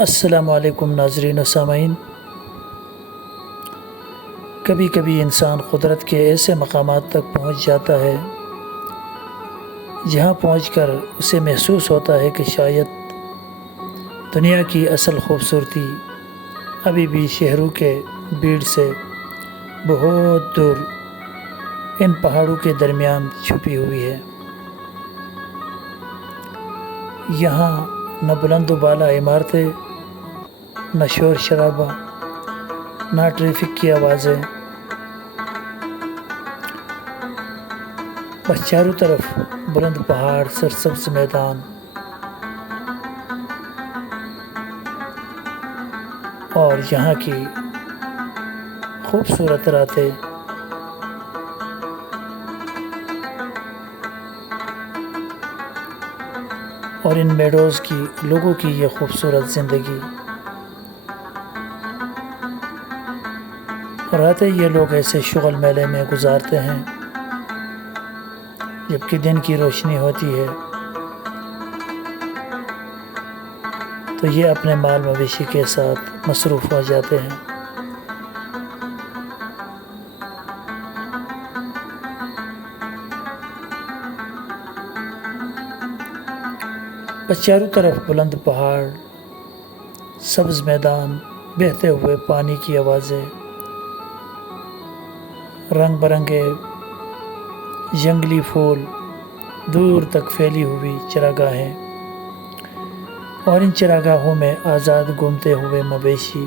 السلام علیکم ناظرین و سامعین۔ کبھی کبھی انسان قدرت کے ایسے مقامات تک پہنچ جاتا ہے جہاں پہنچ کر اسے محسوس ہوتا ہے کہ شاید دنیا کی اصل خوبصورتی ابھی بھی شہروں کے بھیڑ سے بہت دور ان پہاڑوں کے درمیان چھپی ہوئی ہے۔ یہاں نہ بلند و بالا عمارتیں، نہ شور شرابہ، نہ ٹریفک کی آوازیں، بس چاروں طرف بلند پہاڑ، سرسبز میدان اور یہاں کی خوبصورت راتیں۔ اور ان میڈوز کی لوگوں کی یہ خوبصورت زندگی۔ راتیں یہ لوگ ایسے شغل میلے میں گزارتے ہیں جبکہ دن کی روشنی ہوتی ہے تو یہ اپنے مال مویشی کے ساتھ مصروف ہو جاتے ہیں۔ بس چاروں طرف بلند پہاڑ، سبز میدان، بہتے ہوئے پانی کی آوازیں، رنگ برنگے جنگلی پھول، دور تک پھیلی ہوئی چراگاہیں، اور ان چراگاہوں میں آزاد گھومتے ہوئے مویشی۔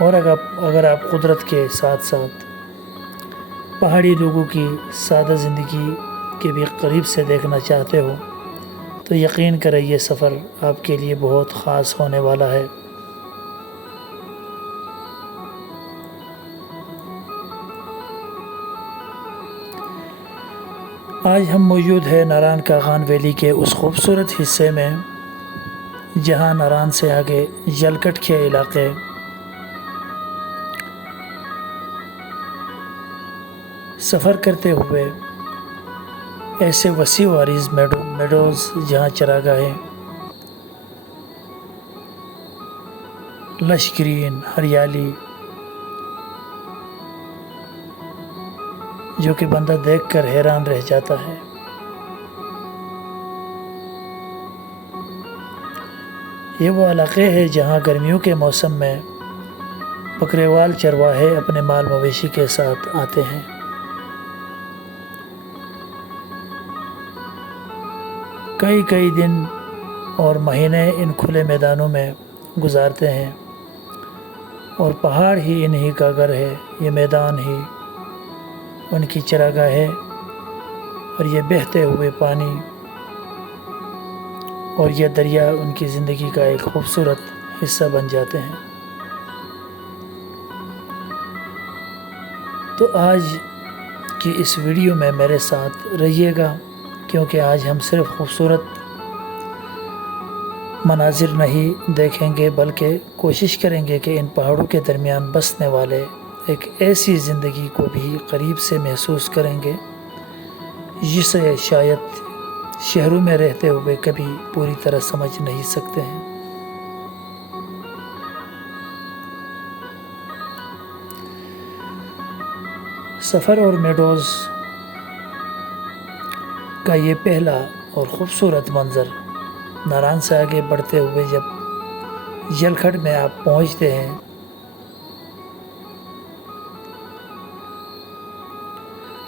اور اگر آپ قدرت کے ساتھ ساتھ پہاڑی لوگوں کی سادہ زندگی کے بھی قریب سے دیکھنا چاہتے ہو تو یقین کریں یہ سفر آپ کے لیے بہت خاص ہونے والا ہے۔ آج ہم موجود ہیں ناران کاغان ویلی کے اس خوبصورت حصے میں جہاں ناران سے آگے جلکٹ کے علاقے سفر کرتے ہوئے ایسے وسیع و عریض میڈوز جہاں چراگاہیں لش گرین ہریالی جو کہ بندہ دیکھ کر حیران رہ جاتا ہے۔ یہ وہ علاقے ہیں جہاں گرمیوں کے موسم میں بکریوال چرواہے اپنے مال مویشی کے ساتھ آتے ہیں۔ کئی دن اور مہینے ان کھلے میدانوں میں گزارتے ہیں اور پہاڑ ہی انہی کا گھر ہے، یہ میدان ہی ان کی چراگاہ ہے، اور یہ بہتے ہوئے پانی اور یہ دریا ان کی زندگی کا ایک خوبصورت حصہ بن جاتے ہیں۔ تو آج کی اس ویڈیو میں میرے ساتھ رہیے گا، کیونکہ آج ہم صرف خوبصورت مناظر نہیں دیکھیں گے بلکہ کوشش کریں گے کہ ان پہاڑوں کے درمیان بسنے والے ایک ایسی زندگی کو بھی قریب سے محسوس کریں گے جسے شاید شہروں میں رہتے ہوئے کبھی پوری طرح سمجھ نہیں سکتے ہیں۔ سفر اور میڈوز کا یہ پہلا اور خوبصورت منظر ناران سے آگے بڑھتے ہوئے جب جلکھڈ میں آپ پہنچتے ہیں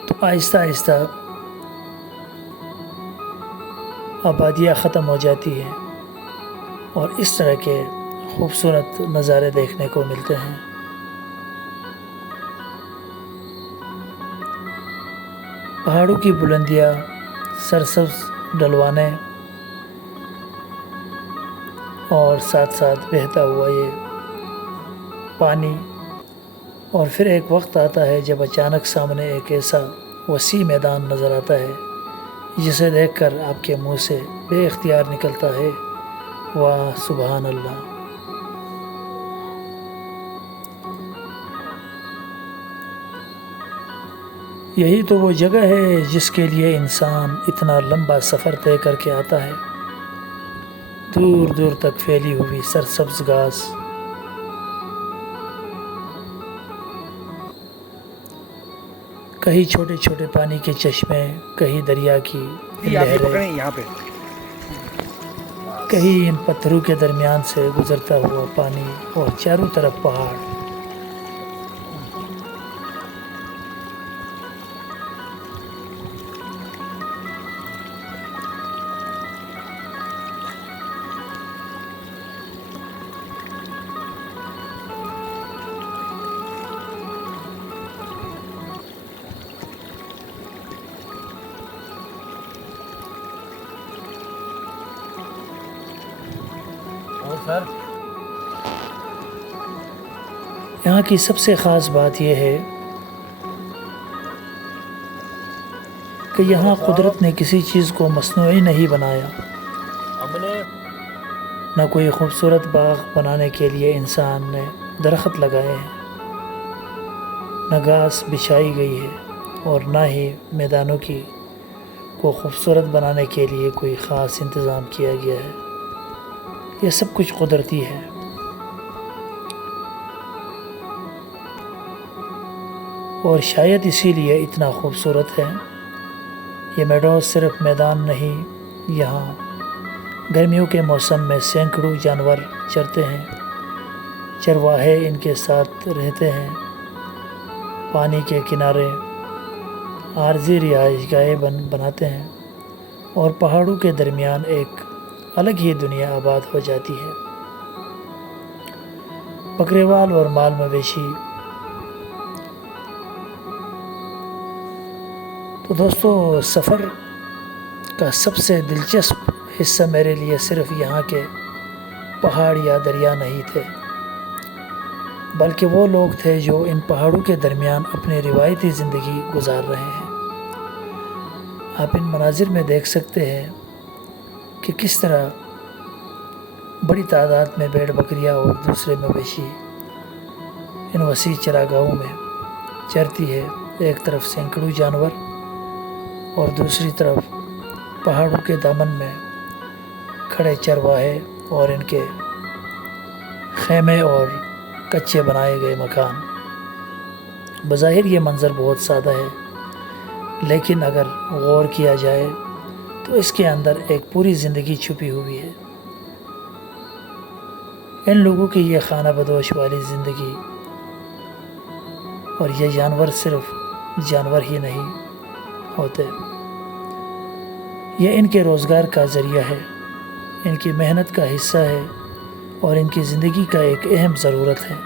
تو آہستہ آہستہ آبادیاں ختم ہو جاتی ہیں اور اس طرح کے خوبصورت نظارے دیکھنے کو ملتے ہیں۔ پہاڑوں کی بلندیاں، سرسبز ڈھلوانے اور ساتھ ساتھ بہتا ہوا یہ پانی، اور پھر ایک وقت آتا ہے جب اچانک سامنے ایک ایسا وسیع میدان نظر آتا ہے جسے دیکھ کر آپ کے منہ سے بے اختیار نکلتا ہے واہ سبحان اللہ۔ یہی تو وہ جگہ ہے جس کے لیے انسان اتنا لمبا سفر طے کر کے آتا ہے، دور دور تک پھیلی ہوئی سرسبز گھاس، کہیں چھوٹے چھوٹے پانی کے چشمے، کہیں دریا کی لہریں، یہاں پہ کہیں ان پتھروں کے درمیان سے گزرتا ہوا پانی، اور چاروں طرف پہاڑ۔ سر یہاں کی سب سے خاص بات یہ ہے کہ یہاں قدرت نے کسی چیز کو مصنوعی نہیں بنایا۔ ہم نے نہ کوئی خوبصورت باغ بنانے کے لیے انسان نے درخت لگائے ہیں، نہ گھاس بچھائی گئی ہے، اور نہ ہی میدانوں کو خوبصورت بنانے کے لیے کوئی خاص انتظام کیا گیا ہے۔ یہ سب کچھ قدرتی ہے۔ اور شاید اسی لیے اتنا خوبصورت ہے۔ یہ میڈوز صرف میدان نہیں، یہاں گرمیوں کے موسم میں سینکڑوں جانور چرتے ہیں، چرواہے ان کے ساتھ رہتے ہیں، پانی کے کنارے عارضی رہائش گاہیں بناتے ہیں، اور پہاڑوں کے درمیان ایک الگ ہی دنیا آباد ہو جاتی ہے۔ بکریوال اور مال مویشی۔ تو دوستو، سفر کا سب سے دلچسپ حصہ میرے لیے صرف یہاں کے پہاڑ یا دریا نہیں تھے، بلکہ وہ لوگ تھے جو ان پہاڑوں کے درمیان اپنی روایتی زندگی گزار رہے ہیں۔ آپ ان مناظر میں دیکھ سکتے ہیں کہ کس طرح بڑی تعداد میں بھیڑ بکریاں اور دوسرے مویشی ان وسیع چراگاہوں میں چرتی ہے۔ ایک طرف سینکڑوں جانور اور دوسری طرف پہاڑوں کے دامن میں کھڑے چرواہے اور ان کے خیمے اور کچے بنائے گئے مکان۔ بظاہر یہ منظر بہت سادہ ہے، لیکن اگر غور کیا جائے تو اس کے اندر ایک پوری زندگی چھپی ہوئی ہے۔ ان لوگوں کی یہ خانہ بدوش والی زندگی اور یہ جانور صرف جانور ہی نہیں ہوتے، یہ ان کے روزگار کا ذریعہ ہے، ان کی محنت کا حصہ ہے، اور ان کی زندگی کا ایک اہم ضرورت ہے۔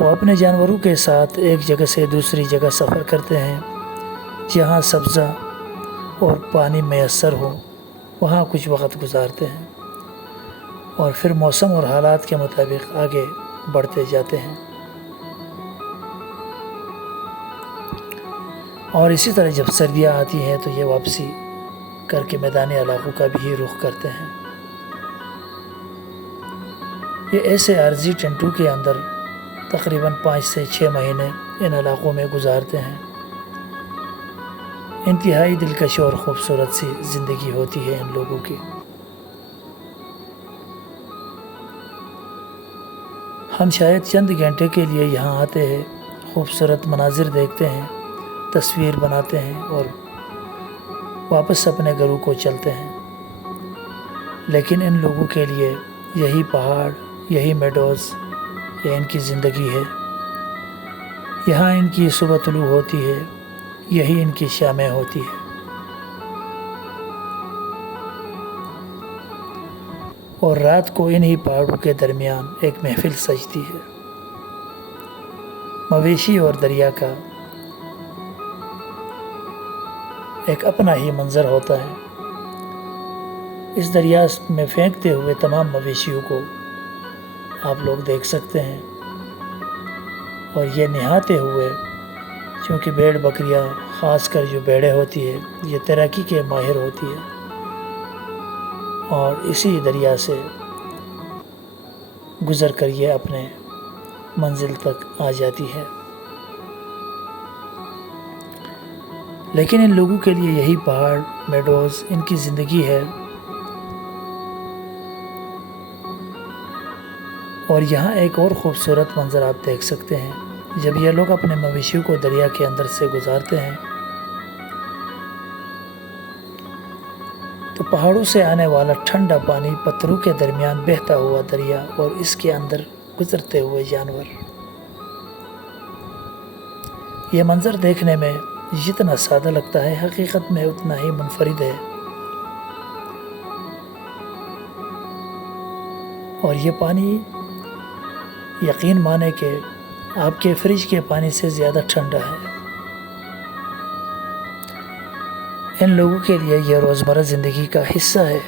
وہ اپنے جانوروں کے ساتھ ایک جگہ سے دوسری جگہ سفر کرتے ہیں، جہاں سبزہ اور پانی میسر ہو وہاں کچھ وقت گزارتے ہیں، اور پھر موسم اور حالات کے مطابق آگے بڑھتے جاتے ہیں۔ اور اسی طرح جب سردیاں آتی ہیں تو یہ واپسی کر کے میدانی علاقوں کا بھی رخ کرتے ہیں۔ یہ ایسے عارضی ٹینٹوں کے اندر تقریباً 5 سے 6 مہینے ان علاقوں میں گزارتے ہیں۔ انتہائی دلکش اور خوبصورت سی زندگی ہوتی ہے ان لوگوں کی۔ ہم شاید چند گھنٹے کے لیے یہاں آتے ہیں، خوبصورت مناظر دیکھتے ہیں، تصویر بناتے ہیں اور واپس اپنے گھروں کو چلتے ہیں، لیکن ان لوگوں کے لیے یہی پہاڑ، یہی میڈوز، یہ ان کی زندگی ہے۔ یہاں ان کی صبح طلوع ہوتی ہے، یہی ان کی شامیں ہوتی ہے۔ اور رات کو انہی پہاڑوں کے درمیان ایک محفل سجتی ہے۔ مویشی اور دریا کا ایک اپنا ہی منظر ہوتا ہے۔ اس دریا میں پھینکتے ہوئے تمام مویشیوں کو آپ لوگ دیکھ سکتے ہیں، اور یہ نہاتے ہوئے، چونکہ بھیڑ بکریاں، خاص کر جو بھیڑیں ہوتی ہے، یہ تیراکی کے ماہر ہوتی ہے، اور اسی دریا سے گزر کر یہ اپنے منزل تک آ جاتی ہے۔ لیکن ان لوگوں کے لیے یہی پہاڑ، میڈوز ان کی زندگی ہے، اور یہاں ایک اور خوبصورت منظر آپ دیکھ سکتے ہیں۔ جب یہ لوگ اپنے مویشیوں کو دریا کے اندر سے گزارتے ہیں تو پہاڑوں سے آنے والا ٹھنڈا پانی پتھروں کے درمیان بہتا ہوا دریا اور اس کے اندر گزرتے ہوئے جانور، یہ منظر دیکھنے میں جتنا سادہ لگتا ہے حقیقت میں اتنا ہی منفرد ہے۔ اور یہ پانی یقین مانے کہ آپ کے فریج کے پانی سے زیادہ ٹھنڈا ہے۔ ان لوگوں کے لیے یہ روزمرہ زندگی کا حصہ ہے۔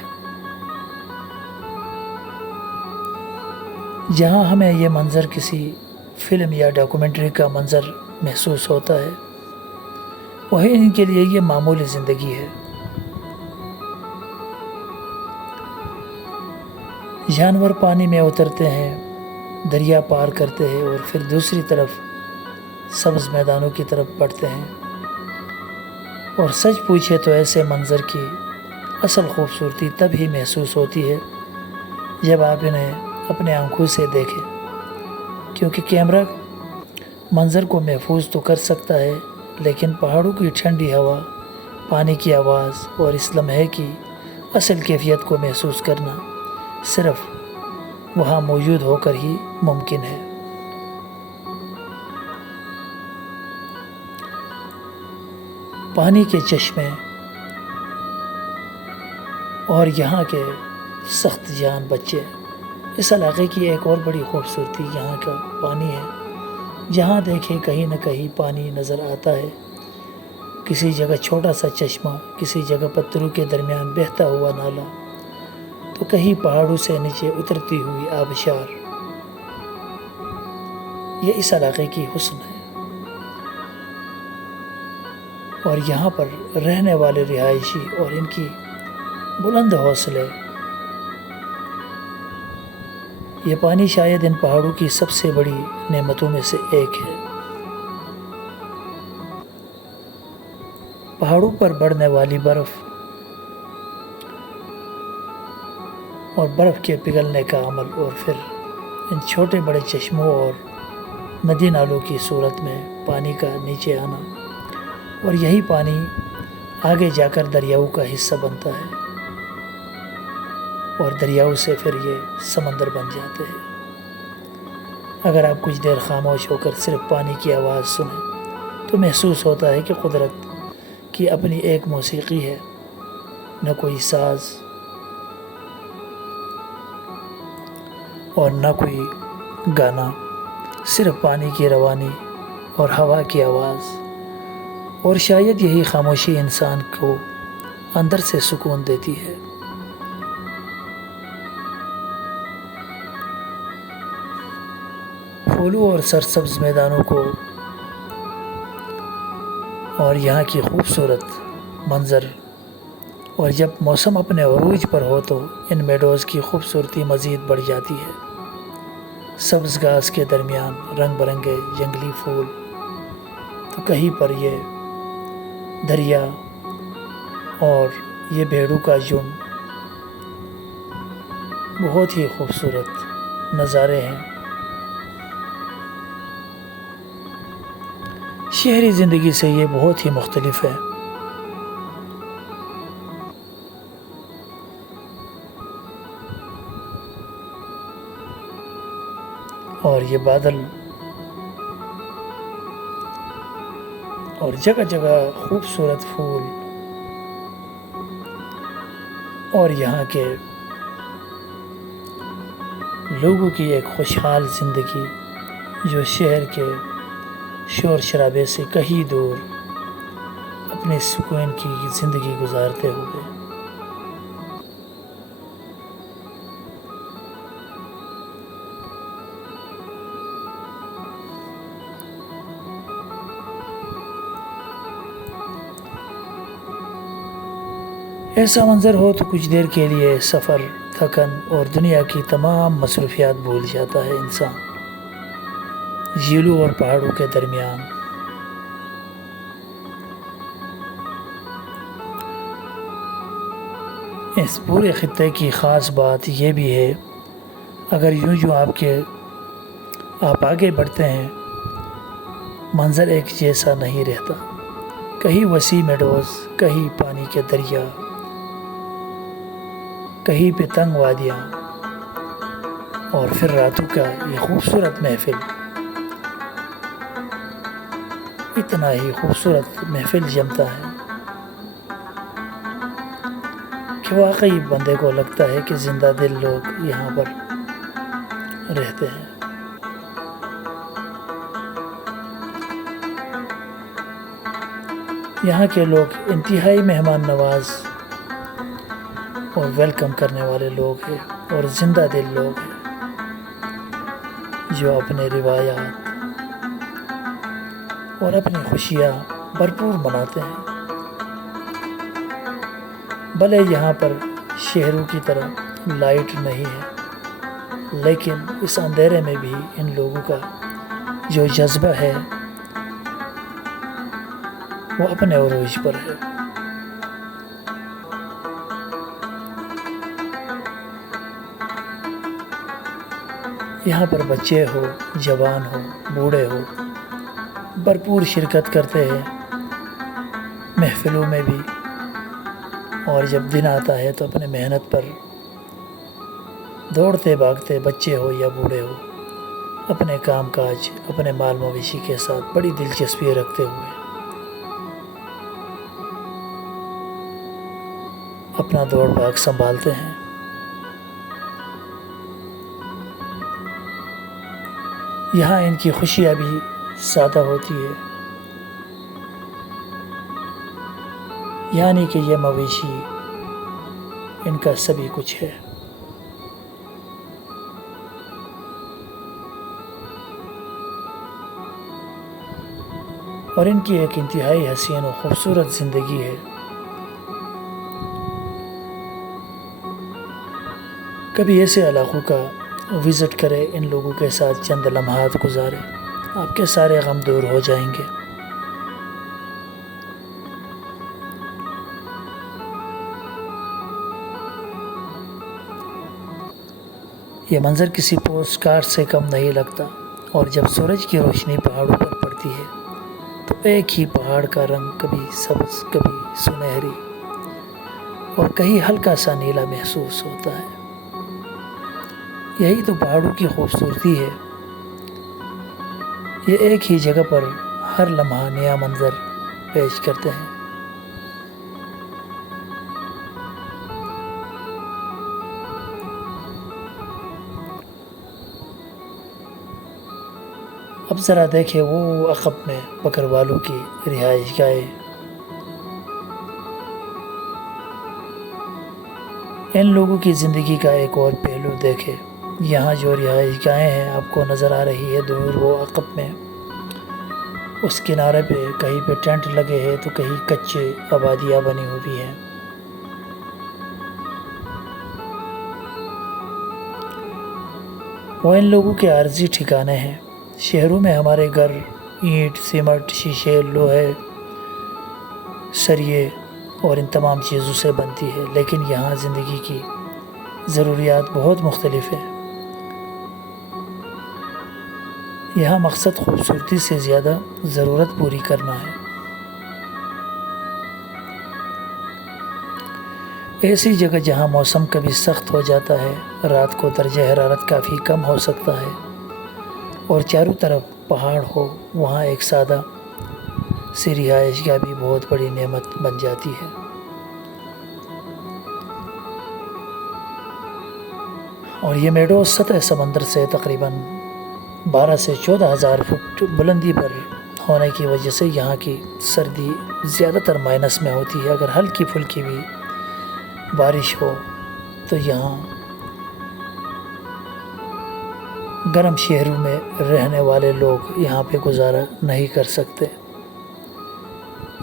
جہاں ہمیں یہ منظر کسی فلم یا ڈاکومنٹری کا منظر محسوس ہوتا ہے، وہی ان کے لیے یہ معمولی زندگی ہے۔ جانور پانی میں اترتے ہیں، دریا پار کرتے ہیں اور پھر دوسری طرف سبز میدانوں کی طرف بڑھتے ہیں۔ اور سچ پوچھے تو ایسے منظر کی اصل خوبصورتی تب ہی محسوس ہوتی ہے جب آپ انہیں اپنے آنکھوں سے دیکھیں، کیونکہ کیمرہ منظر کو محفوظ تو کر سکتا ہے، لیکن پہاڑوں کی ٹھنڈی ہوا، پانی کی آواز اور اس لمحے کی اصل کیفیت کو محسوس کرنا صرف وہاں موجود ہو کر ہی ممکن ہے۔ پانی کے چشمے اور یہاں کے سخت جان بچے، اس علاقے کی ایک اور بڑی خوبصورتی یہاں کا پانی ہے۔ جہاں دیکھیں کہیں نہ کہیں پانی نظر آتا ہے، کسی جگہ چھوٹا سا چشمہ، کسی جگہ پتھروں کے درمیان بہتا ہوا نالا، تو کہیں پہاڑوں سے نیچے اترتی ہوئی آبشار۔ یہ اس علاقے کی حسن ہے۔ اور یہاں پر رہنے والے رہائشی اور ان کی بلند حوصلے، یہ پانی شاید ان پہاڑوں کی سب سے بڑی نعمتوں میں سے ایک ہے۔ پہاڑوں پر بڑھنے والی برف اور برف کے پگھلنے کا عمل، اور پھر ان چھوٹے بڑے چشموں اور ندی نالوں کی صورت میں پانی کا نیچے آنا، اور یہی پانی آگے جا کر دریاؤں کا حصہ بنتا ہے، اور دریاؤں سے پھر یہ سمندر بن جاتے ہیں۔ اگر آپ کچھ دیر خاموش ہو کر صرف پانی کی آواز سنیں تو محسوس ہوتا ہے کہ قدرت کی اپنی ایک موسیقی ہے، نہ کوئی ساز اور نہ کوئی گانا، صرف پانی کی روانی اور ہوا کی آواز۔ اور شاید یہی خاموشی انسان کو اندر سے سکون دیتی ہے۔ پھولوں اور سرسبز میدانوں کو اور یہاں کی خوبصورت منظر، اور جب موسم اپنے عروج پر ہو تو ان میڈوز کی خوبصورتی مزید بڑھ جاتی ہے۔ سبز گھاس کے درمیان رنگ برنگے جنگلی پھول، تو کہیں پر یہ دریا اور یہ بھیڑوں کا جھنڈ، بہت ہی خوبصورت نظارے ہیں۔ شہری زندگی سے یہ بہت ہی مختلف ہے۔ اور یہ بادل اور جگہ جگہ خوبصورت پھول، اور یہاں کے لوگوں کی ایک خوشحال زندگی جو شہر کے شور شرابے سے کہیں دور اپنے سکون کی زندگی گزارتے ہوئے۔ ایسا منظر ہو تو کچھ دیر کے لیے سفر، تھکن اور دنیا کی تمام مصروفیات بھول جاتا ہے انسان۔ جھیلوں اور پہاڑوں کے درمیان اس پورے خطے کی خاص بات یہ بھی ہے، اگر یوں آپ آگے بڑھتے ہیں منظر ایک جیسا نہیں رہتا، کہیں وسیع میڈوز، کہیں پانی کے دریا، کہیں پہ تنگ وادیاں، اور پھر راتوں کا یہ خوبصورت محفل، اتنا ہی خوبصورت محفل جمتا ہے کہ واقعی بندے کو لگتا ہے کہ زندہ دل لوگ یہاں پر رہتے ہیں۔ یہاں کے لوگ انتہائی مہمان نواز اور ویلکم کرنے والے لوگ ہیں اور زندہ دل لوگ ہیں جو اپنے روایات اور اپنی خوشیاں بھرپور مناتے ہیں۔ بھلے یہاں پر شہروں کی طرح لائٹ نہیں ہے، لیکن اس اندھیرے میں بھی ان لوگوں کا جو جذبہ ہے وہ اپنے عروج پر ہے۔ یہاں پر بچے ہو، جوان ہو، بوڑھے ہو، بھرپور شرکت کرتے ہیں محفلوں میں بھی، اور جب دن آتا ہے تو اپنے محنت پر دوڑتے بھاگتے، بچے ہو یا بوڑھے ہو، اپنے کام کاج، اپنے مال مویشی کے ساتھ بڑی دلچسپی رکھتے ہوئے اپنا دوڑ بھاگ سنبھالتے ہیں۔ یہاں ان کی خوشیاں بھی سادہ ہوتی ہے، یعنی کہ یہ مویشی ان کا سبھی کچھ ہے۔ اور ان کی ایک انتہائی حسین و خوبصورت زندگی ہے۔ کبھی ایسے علاقوں کا وزٹ کرے، ان لوگوں کے ساتھ چند لمحات گزارے، آپ کے سارے غم دور ہو جائیں گے۔ یہ منظر کسی پوسٹ کارڈ سے کم نہیں لگتا، اور جب سورج کی روشنی پہاڑوں پر پڑتی ہے تو ایک ہی پہاڑ کا رنگ کبھی سبز، کبھی سنہری اور کہیں ہلکا سا نیلا محسوس ہوتا ہے۔ یہی تو پہاڑوں کی خوبصورتی ہے، یہ ایک ہی جگہ پر ہر لمحہ نیا منظر پیش کرتے ہیں۔ اب ذرا دیکھیں وہ عقب میں بکروالوں کی رہائش گاہیں، ان لوگوں کی زندگی کا ایک اور پہلو دیکھیں۔ یہاں جو رہائش گاہیں ہیں آپ کو نظر آ رہی ہے دور، وہ عقب میں اس کنارے پہ کہیں پہ ٹینٹ لگے ہیں تو کہیں کچے آبادیاں بنی ہوئی ہیں۔ وہ ان لوگوں کے عارضی ٹھکانے ہیں۔ شہروں میں ہمارے گھر اینٹ، سیمنٹ، شیشے، لوہے، سریے اور ان تمام چیزوں سے بنتی ہے، لیکن یہاں زندگی کی ضروریات بہت مختلف ہیں۔ یہاں مقصد خوبصورتی سے زیادہ ضرورت پوری کرنا ہے۔ ایسی جگہ جہاں موسم کبھی سخت ہو جاتا ہے، رات کو درجہ حرارت کافی کم ہو سکتا ہے اور چاروں طرف پہاڑ ہو، وہاں ایک سادہ سی رہائش گاہ بھی بہت بڑی نعمت بن جاتی ہے۔ اور یہ میڈوز سطح سمندر سے تقریباً 12 سے 14,000 فٹ بلندی پر ہونے کی وجہ سے یہاں کی سردی زیادہ تر مائنس میں ہوتی ہے۔ اگر ہلکی پھلکی بھی بارش ہو تو یہاں گرم شہروں میں رہنے والے لوگ یہاں پہ گزارا نہیں کر سکتے۔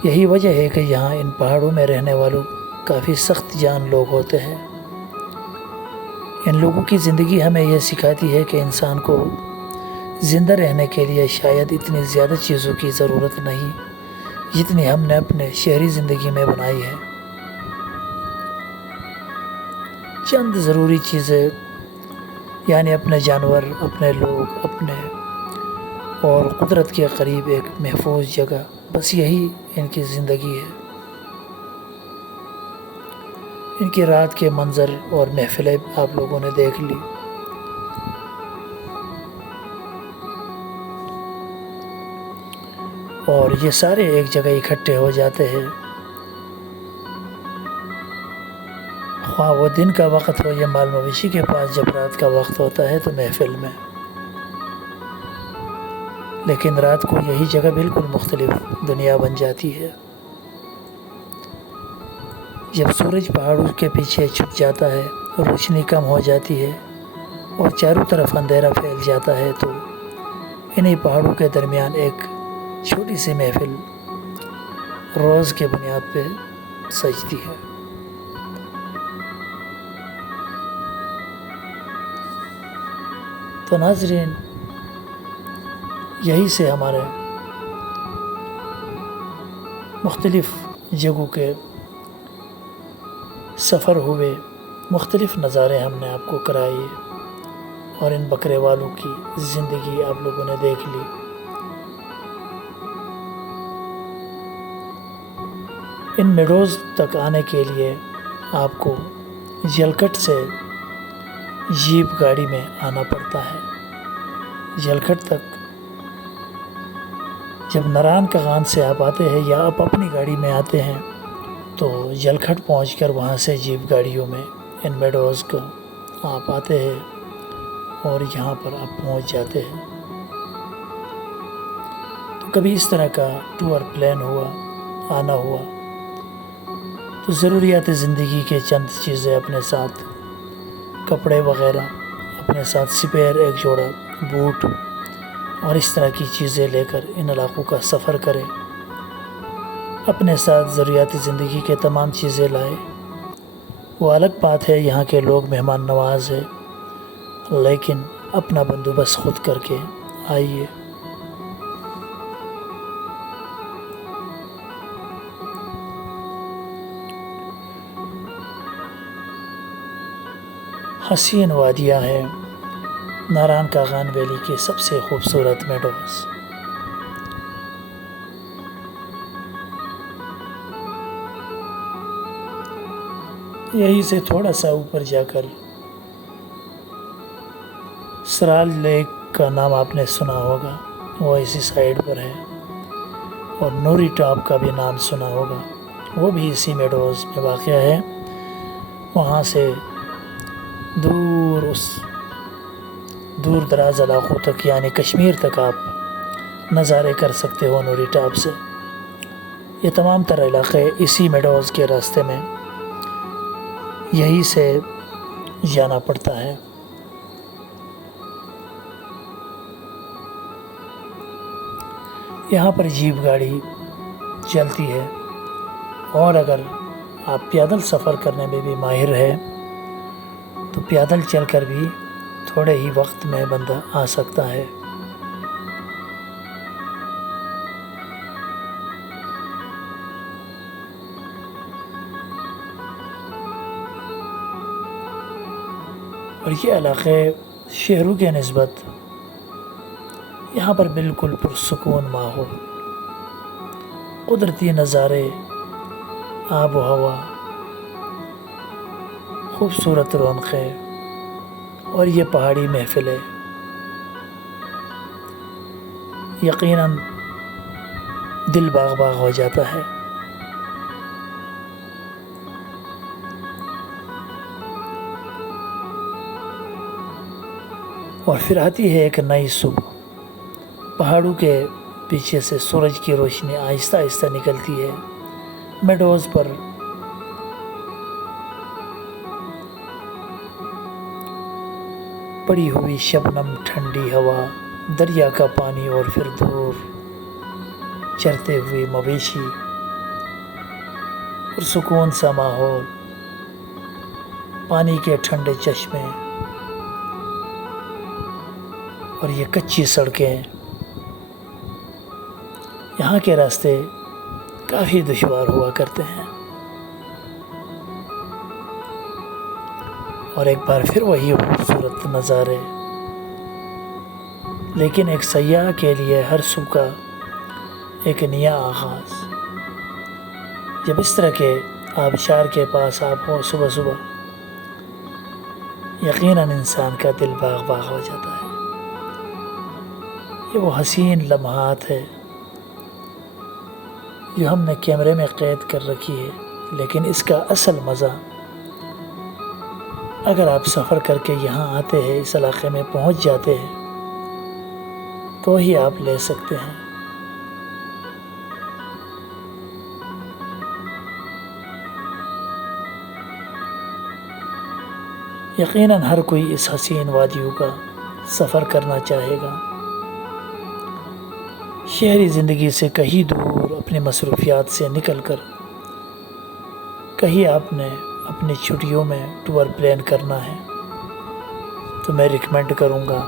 یہی وجہ ہے کہ یہاں ان پہاڑوں میں رہنے والوں کافی سخت جان لوگ ہوتے ہیں۔ ان لوگوں کی زندگی ہمیں یہ سکھاتی ہے کہ انسان کو زندہ رہنے کے لیے شاید اتنی زیادہ چیزوں کی ضرورت نہیں جتنی ہم نے اپنے شہری زندگی میں بنائی ہے۔ چند ضروری چیزیں یعنی اپنے جانور، اپنے لوگ، اپنے اور قدرت کے قریب ایک محفوظ جگہ، بس یہی ان کی زندگی ہے۔ ان کی رات کے منظر اور محفلیں آپ لوگوں نے دیکھ لی۔ اور یہ سارے ایک جگہ اکٹھے ہو جاتے ہیں، خواہ وہ دن کا وقت ہو یا مال مویشی کے پاس جب رات کا وقت ہوتا ہے تو محفل میں، لیکن رات کو یہی جگہ بالکل مختلف دنیا بن جاتی ہے۔ جب سورج پہاڑوں کے پیچھے چھپ جاتا ہے، روشنی کم ہو جاتی ہے اور چاروں طرف اندھیرا پھیل جاتا ہے تو انہی پہاڑوں کے درمیان ایک چھوٹی سی محفل روز کے بنیاد پہ سجتی ہے۔ تو ناظرین، یہی سے ہمارے مختلف جگہوں کے سفر ہوئے، مختلف نظارے ہم نے آپ کو کرائے اور ان بکرے والوں کی زندگی آپ لوگوں نے دیکھ لی۔ ان میڈوز تک آنے کے لیے آپ کو جلکٹ سے جیپ گاڑی میں آنا پڑتا ہے۔ جلکٹ تک جب ناران کاغان سے آپ آتے ہیں یا آپ اپنی گاڑی میں آتے ہیں تو جلکھٹ پہنچ کر وہاں سے جیپ گاڑیوں میں ان میڈوز کو آپ آتے ہیں اور یہاں پر آپ پہنچ جاتے ہیں۔ تو کبھی اس طرح کا ٹور پلان ہوا، آنا ہوا تو ضروریات زندگی کے چند چیزیں اپنے ساتھ، کپڑے وغیرہ اپنے ساتھ، سپیئر ایک جوڑا بوٹ اور اس طرح کی چیزیں لے کر ان علاقوں کا سفر کریں۔ اپنے ساتھ ضروریات زندگی کے تمام چیزیں لائے۔ وہ الگ بات ہے یہاں کے لوگ مہمان نواز ہیں، لیکن اپنا بندوبست خود کر کے آئیے۔ حسین وادیاں ہیں ناران کاغان ویلی کی سب سے خوبصورت میڈوز۔ یہی سے تھوڑا سا اوپر جا کر سرال لیک کا نام آپ نے سنا ہوگا، وہ اسی سائیڈ پر ہے، اور نوری ٹاپ کا بھی نام سنا ہوگا، وہ بھی اسی میڈوز میں واقع ہے۔ وہاں سے دور دراز علاقوں تک یعنی کشمیر تک آپ نظارے کر سکتے ہو نوری ٹاپ سے۔ یہ تمام تر علاقے اسی میڈوز کے راستے میں یہی سے جانا پڑتا ہے۔ یہاں پر جیپ گاڑی چلتی ہے، اور اگر آپ پیدل سفر کرنے میں بھی ماہر ہے تو پیدل چل کر بھی تھوڑے ہی وقت میں بندہ آ سکتا ہے۔ اور یہ علاقے شہروں کے نسبت یہاں پر بالکل پرسکون ماحول، قدرتی نظارے، آب و ہوا، خوبصورت رونقیں اور یہ پہاڑی محفلیں یقیناً دل باغ باغ ہو جاتا ہے۔ اور پھر آتی ہے ایک نئی صبح، پہاڑوں کے پیچھے سے سورج کی روشنی آہستہ آہستہ نکلتی ہے میڈوز پر۔ پڑی ہوئی شبنم، ٹھنڈی ہوا، دریا کا پانی اور پھر دور چرتے ہوئے مویشی، پرسکون سا ماحول، پانی کے ٹھنڈے چشمے اور یہ کچی سڑکیں۔ یہاں کے راستے کافی دشوار ہوا کرتے ہیں، اور ایک بار پھر وہی خوبصورت نظارے، لیکن ایک سیاح کے لیے ہر صبح کا ایک نیا آغاز۔ جب اس طرح کے آبشار کے پاس آپ ہوں صبح صبح، یقیناً انسان کا دل باغ باغ ہو جاتا ہے۔ یہ وہ حسین لمحات ہے جو ہم نے کیمرے میں قید کر رکھی ہے، لیکن اس کا اصل مزہ اگر آپ سفر کر کے یہاں آتے ہیں، اس علاقے میں پہنچ جاتے ہیں، تو ہی آپ لے سکتے ہیں۔ یقیناً ہر کوئی اس حسین وادیوں کا سفر کرنا چاہے گا۔ شہری زندگی سے کہیں دور اپنی مصروفیات سے نکل کر کہیں آپ نے اپنی چھٹیوں میں ٹور پلان کرنا ہے تو میں ریکمینڈ کروں گا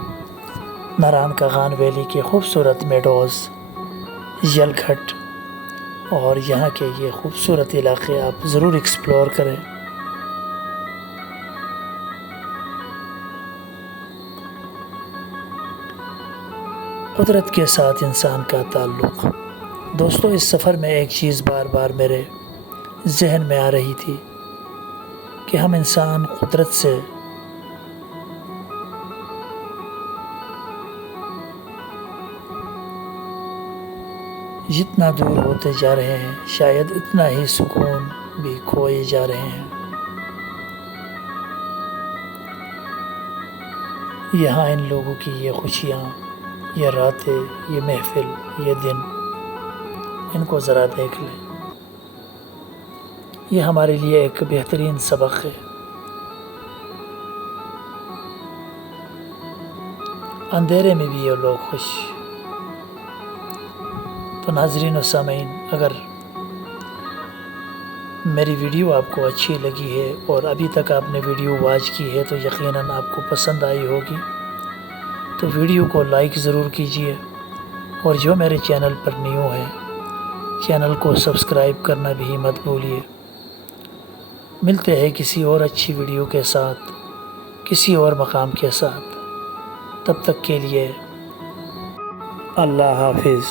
ناران کاغان ویلی کے خوبصورت میڈوز، یل گھٹ اور یہاں کے یہ خوبصورت علاقے آپ ضرور ایکسپلور کریں۔ قدرت کے ساتھ انسان کا تعلق۔ دوستو، اس سفر میں ایک چیز بار بار میرے ذہن میں آ رہی تھی کہ ہم انسان قدرت سے جتنا دور ہوتے جا رہے ہیں، شاید اتنا ہی سکون بھی کھوئے جا رہے ہیں۔ یہاں ان لوگوں کی یہ خوشیاں، یہ راتیں، یہ محفل، یہ دن، ان کو ذرا دیکھ لیں۔ یہ ہمارے لیے ایک بہترین سبق ہے۔ اندھیرے میں بھی یہ لوگ خوش۔ تو ناظرین و سامعین، اگر میری ویڈیو آپ کو اچھی لگی ہے اور ابھی تک آپ نے ویڈیو واچ کی ہے تو یقیناً آپ کو پسند آئی ہوگی، تو ویڈیو کو لائک ضرور کیجئے، اور جو میرے چینل پر نیو ہیں چینل کو سبسکرائب کرنا بھی مت بھولیے۔ ملتے ہیں کسی اور اچھی ویڈیو کے ساتھ، کسی اور مقام کے ساتھ۔ تب تک کے لیے اللہ حافظ۔